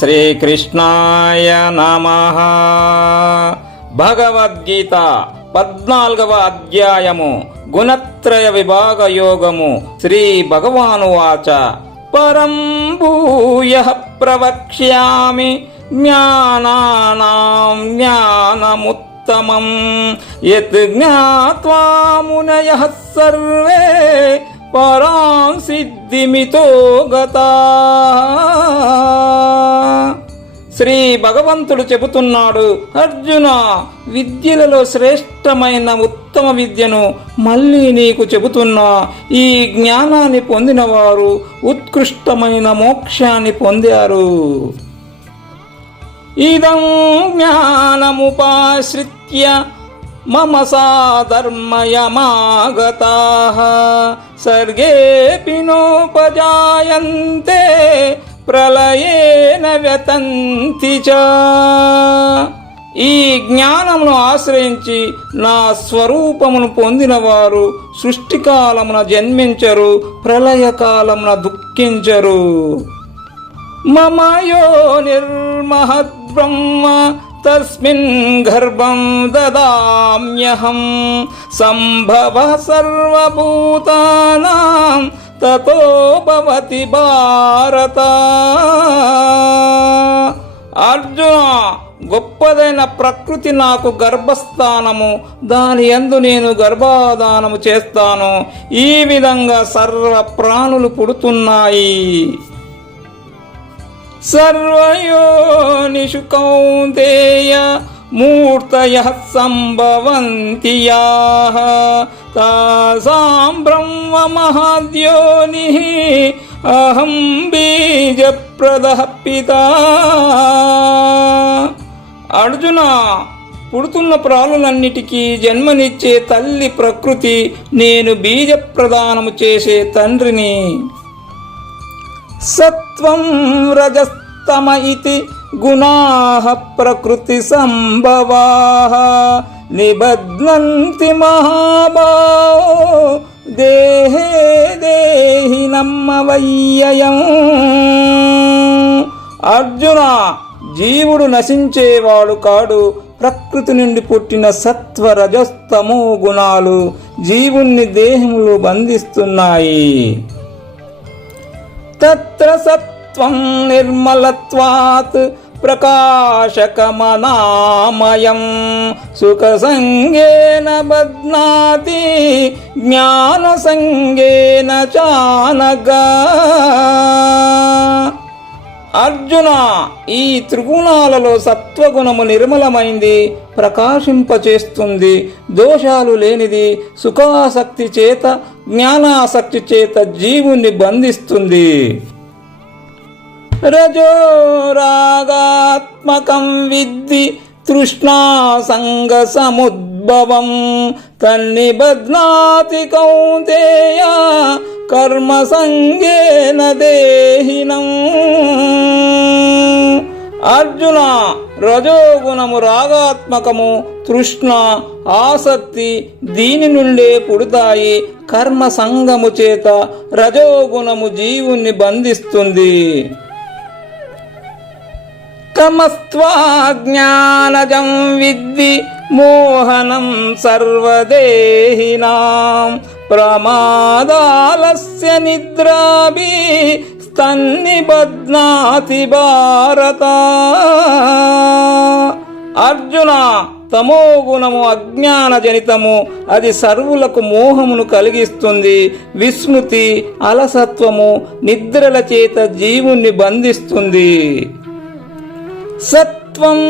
శ్రీకృష్ణాయ నమః. భగవద్గీత 14వ అధ్యాయము గుణత్రయ విభాగ యోగము. శ్రీ భగవానువాచ పరం భూయః ప్రవక్ష్యామి జ్ఞానానాం జ్ఞానముత్తమం యత్ జ్ఞాత్వా మునయః సర్వే పరాం సిద్ధిమితో గతాః. శ్రీ భగవంతుడు చెబుతున్నాడు, అర్జున, విద్యలలో శ్రేష్టమైన ఉత్తమ విద్యను మళ్ళీ నీకు చెబుతున్నా. ఈ జ్ఞానాన్ని పొందిన వారు ఉత్కృష్టమైన మోక్షాన్ని పొందారు. ఇదం జ్ఞానముపాశ్రిత్య మమ సాధర్మయమాగతాః సర్గేపి నోపజాయంతే ప్రళయేన వ్యతంతి చ. ఈ జ్ఞానమును ఆశ్రయించి నా స్వరూపమును పొందిన వారు సృష్టికాలమున జన్మించరు, ప్రళయకాలమున దుఃఖించరు. మమ యో నిర్మహద్ బ్రహ్మ తస్మిన్ గర్భం దదామ్యహం సంభవ సర్వభూతానాం తతో భవతి భారత. అర్జున, గొప్పదైన ప్రకృతి నాకు గర్భస్థానము, దాని యందు నేను గర్భాధానము చేస్తాను. ఈ విధంగా సర్వ ప్రాణులు పుడుతున్నాయి. సర్వయోనిషు కౌంతేయ మూర్తయః సంభవంతి యాః తాసాం బ్రహ్మ మహాద్యోనిః అహం బీజప్రదః పితా. అర్జున, పుడుతున్న ప్రాణులన్నిటికీ జన్మనిచ్చే తల్లి ప్రకృతి, నేను బీజప్రదానము చేసే తండ్రిని. సత్వం రజస్తమ ఇతి గుణాః ప్రకృతి సంభవాః నిబధ్నంతి మహాబాహో దేహే దేహినమ్మవయ్యయం. అర్జున, జీవుడు నశించేవాడు కాడు. ప్రకృతి నుండి పుట్టిన సత్వ రజస్తమో గుణాలు జీవుణ్ణి దేహములు బంధిస్తున్నాయి. తత్ర సత్వం నిర్మలత్వాత్ ప్రకాశకమనామయం సుఖసంగేన బధ్నాతి జ్ఞానసంగేన చానగా. అర్జున, ఈ త్రిగుణాలలో సత్వగుణము నిర్మలమైంది, ప్రకాశింపచేస్తుంది, దోషాలు లేనిది, సుఖాసక్తి చేత జ్ఞానాసక్తి చేత జీవుణ్ణి బంధిస్తుంది. రజో రాగాత్మకం విద్ధి తృష్ణా సంగ సముద్భవం తన్నిబధ్నాతి కౌంతేయ కర్మ సంగేన దేహినం. అర్జున, రజోగుణము రాగాత్మకము, తృష్ణ, ఆసక్తి దీని నుండే పుడతాయి. కర్మ సంగము చేత రజోగుణము జీవుణ్ణి బంధిస్తుంది. తమస్త్వాజ్ఞానజం విద్ధి మోహనం సర్వదేహినాం ప్రమాదాలస్య నిద్రాభి తన్నిబధ్నాతి భారత. అర్జున, తమోగుణము అజ్ఞాన జనితము, అది సర్వులకు మోహమును కలిగిస్తుంది. విస్మృతి, అలసత్వము, నిద్రల చేత జీవుణ్ణి బంధిస్తుంది. సత్వం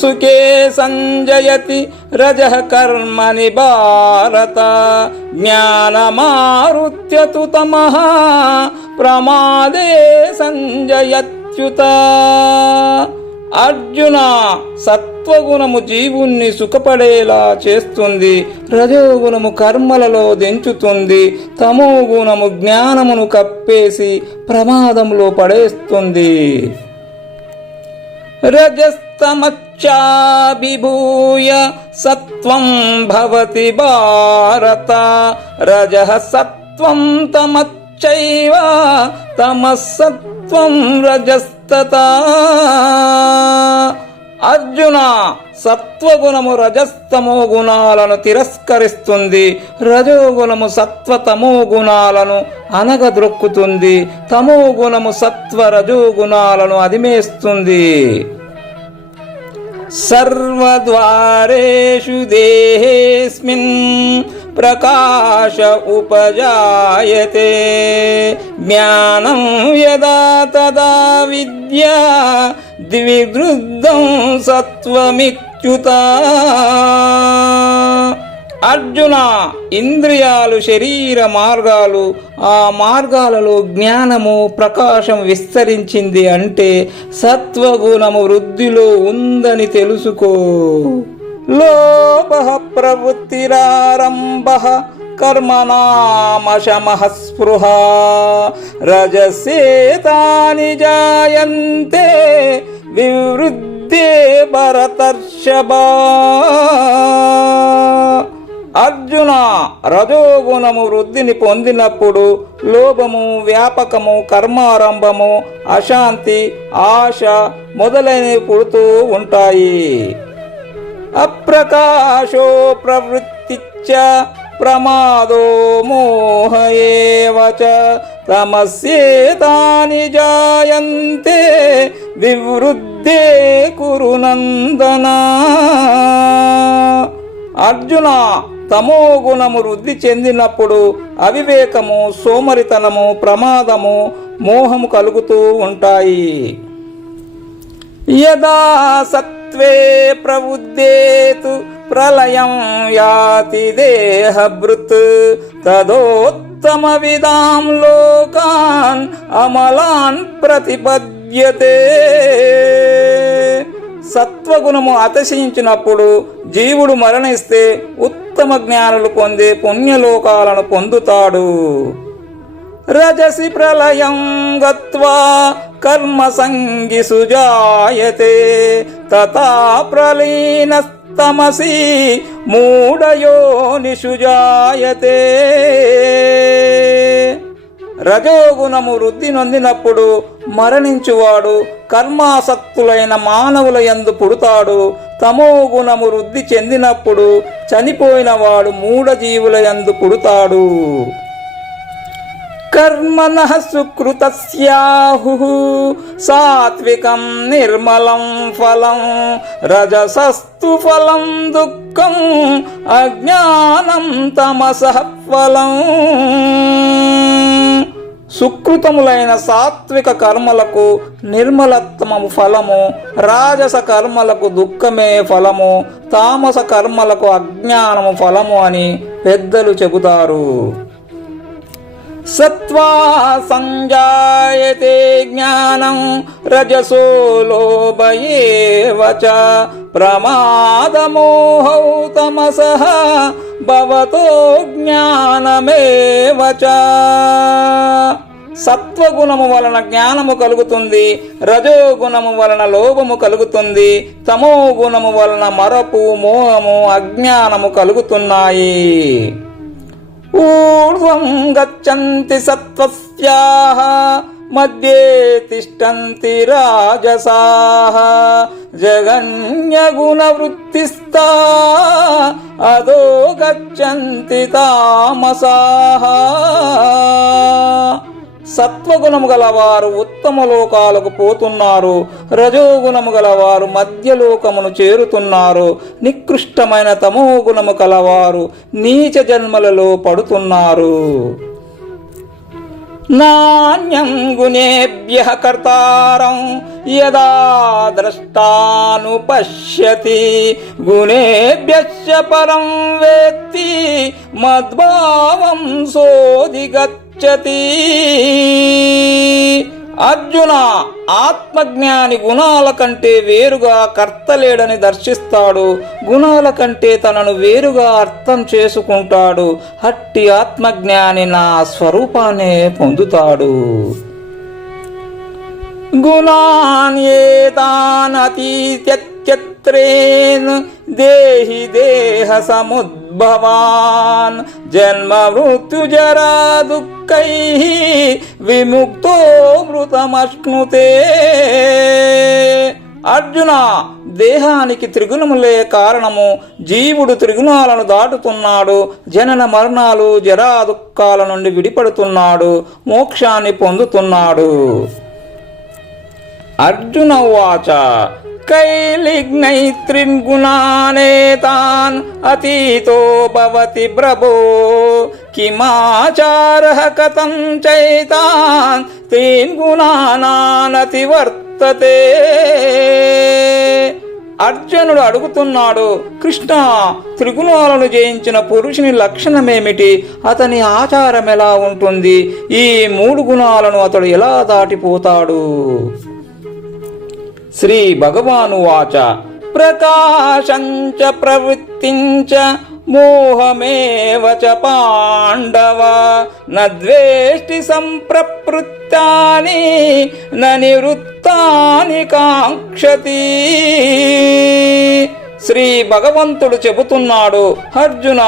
సుఖే సంజయతి రజః కర్మణి భారత జ్ఞానమారుత్య తు తమః ప్రమాదే సంజయత్యుత. అర్జున, సత్వగుణము జీవుణ్ణి సుఖపడేలా చేస్తుంది, రజోగుణము కర్మలలో దెంచుతుంది, తమోగుణము జ్ఞానమును కప్పేసి ప్రమాదంలో పడేస్తుంది. రజస్తమచ్చాభిభూయ సత్వం భవతి భారత రజః సత్వం తమచ్చైవ తమః సత్వం రజస్తథా. వర్తత. అర్జున, సత్వగుణము రజస్తమో గుణాలను తిరస్కరిస్తుంది. రజోగుణము సత్వతమో గుణాలను అనగద్రొక్కుతుంది. తమో గుణము సత్వ రజోగుణాలను అదిమేస్తుంది. సర్వద్వారేషు దేహేస్మిన్ ప్రకాశ ఉపజాయతే జ్ఞానం యదా తదా విద్యా ద్వివృద్ధం సత్వమిచ్యుత. అర్జున, ఇంద్రియాలు శరీర మార్గాలు. ఆ మార్గాలలో జ్ఞానము ప్రకాశం విస్తరించింది అంటే సత్వగుణము వృద్ధిలో ఉందని తెలుసుకో. లోభః ప్రవృత్తిరారంభః కర్మణామశమః స్పృహా రజసేతాని జాయంతే వివృద్ధే భరతర్షభా. అర్జున, రజోగుణము వృద్ధిని పొందినప్పుడు లోభము, వ్యాపకము, కర్మారంభము, అశాంతి, ఆశ మొదలైనవి పుడుతూ ఉంటాయి. అప్రకాశో ప్రవృత్తిచ్చ ప్రమాదో మోహ ఏవ చ తమస్యేతాని జాయంతే వివృద్ధే కురు నందన. అర్జున, తమో గుణము వృద్ధి చెందినప్పుడు అవివేకము, సోమరితనము, ప్రమాదము, మోహము కలుగుతూ ఉంటాయి. యదా సత్వే ప్రబుద్ధేతు ప్రళయం యాతి దేహభృత్ తదోత్తమ విదాం లోకాన్ అమలాన్ ప్రతిపద్యతే. సత్వగుణము అతిశయించినప్పుడు జీవుడు మరణిస్తే ఉత్తమ జ్ఞానులు పొందే పుణ్యలోకాలను పొందుతాడు. రజసి ప్రళయం గత్వా కర్మ సంగిసు జాయతే తథా ప్రలీనస్తమసి మూఢయోనిషు జాయతే. రజోగుణము వృద్ధి నొందినప్పుడు మరణించువాడు కర్మాసక్తులైన మానవుల యందు పుడతాడు. తమో గుణము వృద్ధి చెందినప్పుడు చనిపోయిన వాడు మూఢజీవుల యందు పుడతాడు. కర్మణః సుకృతస్యాహుః సాత్వికం నిర్మలం ఫలం రజసస్తు ఫలం దుఃఖం అజ్ఞానం తమసః ఫలం. సుకృతములైన సాత్విక కర్మలకు నిర్మలత్వము ఫలము, రాజస కర్మలకు దుఃఖమే ఫలము, తామస కర్మలకు అజ్ఞానము ఫలము అని పెద్దలు చెబుతారు. సత్వా సంజాయతే జ్ఞానం రజసో లోభ ఏవ చ ప్రమాదమోహౌ తమసః భవతో జ్ఞానమేవ చ. సత్వగుణము వలన జ్ఞానము కలుగుతుంది, రజోగుణము వలన లోభము కలుగుతుంది, తమో గుణము వలన మరపు, మోహము, అజ్ఞానము కలుగుతున్నాయి. ఊర్ధ్వం గచ్చంతి సత్వస్యాః మధ్యే తిష్టంతి రాజసాః జగన్యగుణవృత్తిస్థా అదో గచ్చంతి తామసాః. సత్వగుణము గలవారు ఉత్తమ లోకాలకు పోతున్నారు, రజోగుణము గలవారు మధ్యలోకమును చేరుతున్నారు, నికృష్టమైన తమో గుణము కలవారు నీచ జన్మలలో పడుతున్నారు. నాణ్యం గుణేభ్యః కర్తారం యదా ద్రష్టానుపశ్యతి గుణేభ్యశ్చ పరం వేత్తి మద్భావం సోధిగచ్చతి. అర్జున, ఆత్మజ్ఞాని గుణాల కంటే వేరుగా కర్త లేడని దర్శిస్తాడు, గుణాల కంటే తనను వేరుగా అర్థం చేసుకుంటాడు. అట్టి ఆత్మజ్ఞాని నా స్వరూపాన్నే పొందుతాడు. గుణాన్యేతానతీత్యత్రేన్ దేహి దేహ సముద్భవాన్ జన్మ మృత్యుజరా దుఃఖ దుఃఖైః విముక్తో మృతమశ్నుతే. అర్జున, దేహానికి త్రిగుణములే కారణము. జీవుడు త్రిగుణాలను దాటుతున్నాడు. జనన మరణాలు జరా దుఃఖాల నుండి విడిపడుతున్నాడు. మోక్షాన్ని పొందుతున్నాడు. అర్జున ఉవాచ కైలిగ్నైత్రిన్ గుణానేతాన్ అతీతో భవతి ప్రభో కిమాచారః కథం చైతాన్ తీన్ గుణానానతి వర్తతే. అర్జునుడు అడుగుతున్నాడు, కృష్ణ, త్రిగుణాలను జయించిన పురుషుని లక్షణమేమిటి? అతని ఆచారం ఎలా ఉంటుంది? ఈ 3 గుణాలను అతడు ఎలా దాటిపోతాడు? శ్రీ భగవాను వాచ ప్రకాశంచ ప్రవృత్తించ మోహమేవ చ పాండవ నద్వేష్టి సంప్రవృత్తాని న నివృత్తాని కాంక్షతి. శ్రీ భగవంతుడు చెబుతున్నాడు, అర్జున,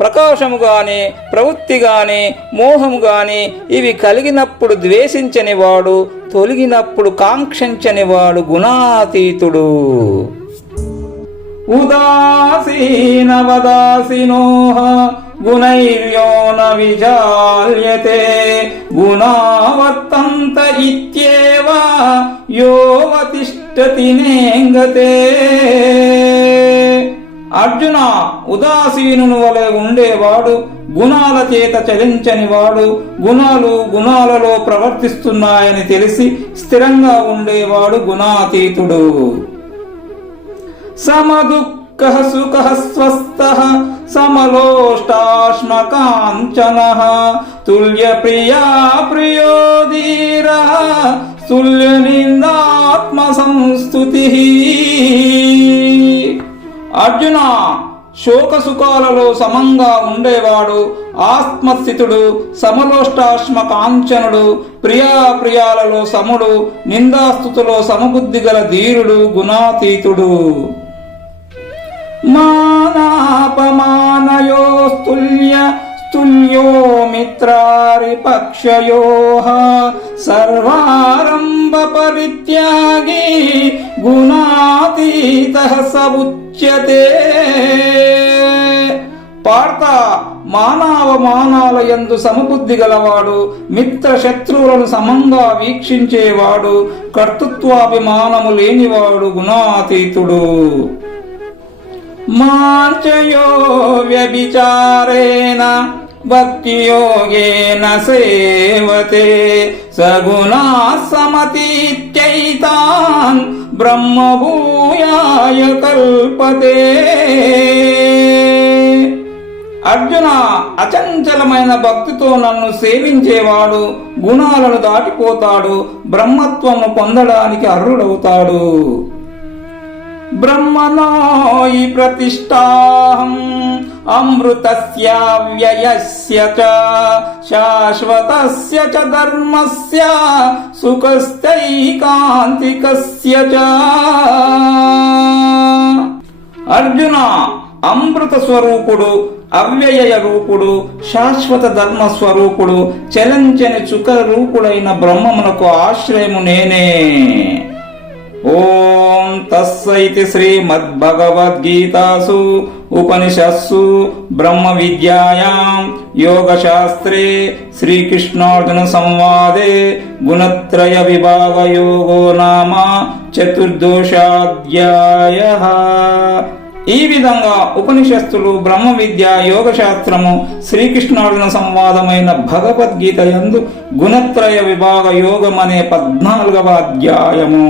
ప్రకాశము గాని ప్రవృత్తి గాని మోహము గాని ఇవి కలిగినప్పుడు ద్వేషించని వాడు, తొలగినప్పుడు కాంక్షించని వాడు గుణాతీతుడు. ఉదాసీనవదాసీనోః గుణైర్యో న విచాల్యతే గుణావర్తంత ఇత్యేవ యోవతిష్ఠతి నేంగతే. అర్జున, ఉదాసీనుని వలె ఉండేవాడు, గుణాల చేత చలించని వాడు, గుణాలలో ప్రవర్తిస్తున్నాయని తెలిసి స్థిరంగా ఉండేవాడు గుణాతీతుడు. సమదుఃఖః సుఖః స్వస్థః సమలోష్టాశ్మకాంచనః తుల్యప్రియా ప్రియో ధీరః తుల్యనిందాత్మ సంస్తుతిః. అర్జున, శోక సుఖాలలో సమంగా ఉండేవాడు, ఆత్మస్థితుడు, సమలోష్టాశ్మ కాంచనుడు, ప్రియాప్రియాలలో సముడు, నిందాస్తుతులో సమబుద్ధి గల ధీరుడు, గుణాతీతుడు. మానాపమానయోస్తుల్య స్తుల్యో మిత్రారిపక్షయోః సర్వారంభ పరిత్యాగి గుణాతీతః స ఉచ్యతే. పార్త, మానవమానాల యందు సమబుద్ధి గలవాడు, మిత్ర శత్రువులను సమంగా వీక్షించేవాడు, కర్తృత్వాభిమానము లేనివాడు గుణాతీతుడు. మాంచయో వ్యభిచారేణ భక్తియోగేన సేవతే సగుణాః సమతీత్యైతాన్ బ్రహ్మభూయాయ కల్పతే. అర్జున, అచంచలమైన భక్తితో నన్ను సేవించేవాడు గుణాలను దాటిపోతాడు, బ్రహ్మత్వము పొందడానికి అర్హుడవుతాడు. బ్రహ్మణో హి ప్రతిష్ఠాహం అమృతస్య వ్యయస్య చ శాశ్వతస్య చ ధర్మస్య సుఖస్థైకాంతికస్య చ. అర్జున, అమృత స్వరూపుడు, అవ్యయ రూపుడు, శాశ్వత ధర్మ స్వరూపుడు, చలంచని సుఖ రూపుడైన బ్రహ్మమునకు ఆశ్రయము నేనే. ఓం తస్సైతి శ్రీమద్భగవద్గీతాసు ఉపనిషత్సు బ్రహ్మ విద్యాయాం యోగశాస్త్రే శ్రీకృష్ణార్జున సంవాదే గుణత్రయ విభాగ యోగో నామ చతుర్దోషాధ్యాయః. ఈ విధంగా ఉపనిషత్తులు, బ్రహ్మ విద్య, యోగశాస్త్రము, శ్రీకృష్ణార్జున సంవాదమైన భగవద్గీత యందు గుణత్రయ విభాగ యోగం అనే 14వ అధ్యాయము.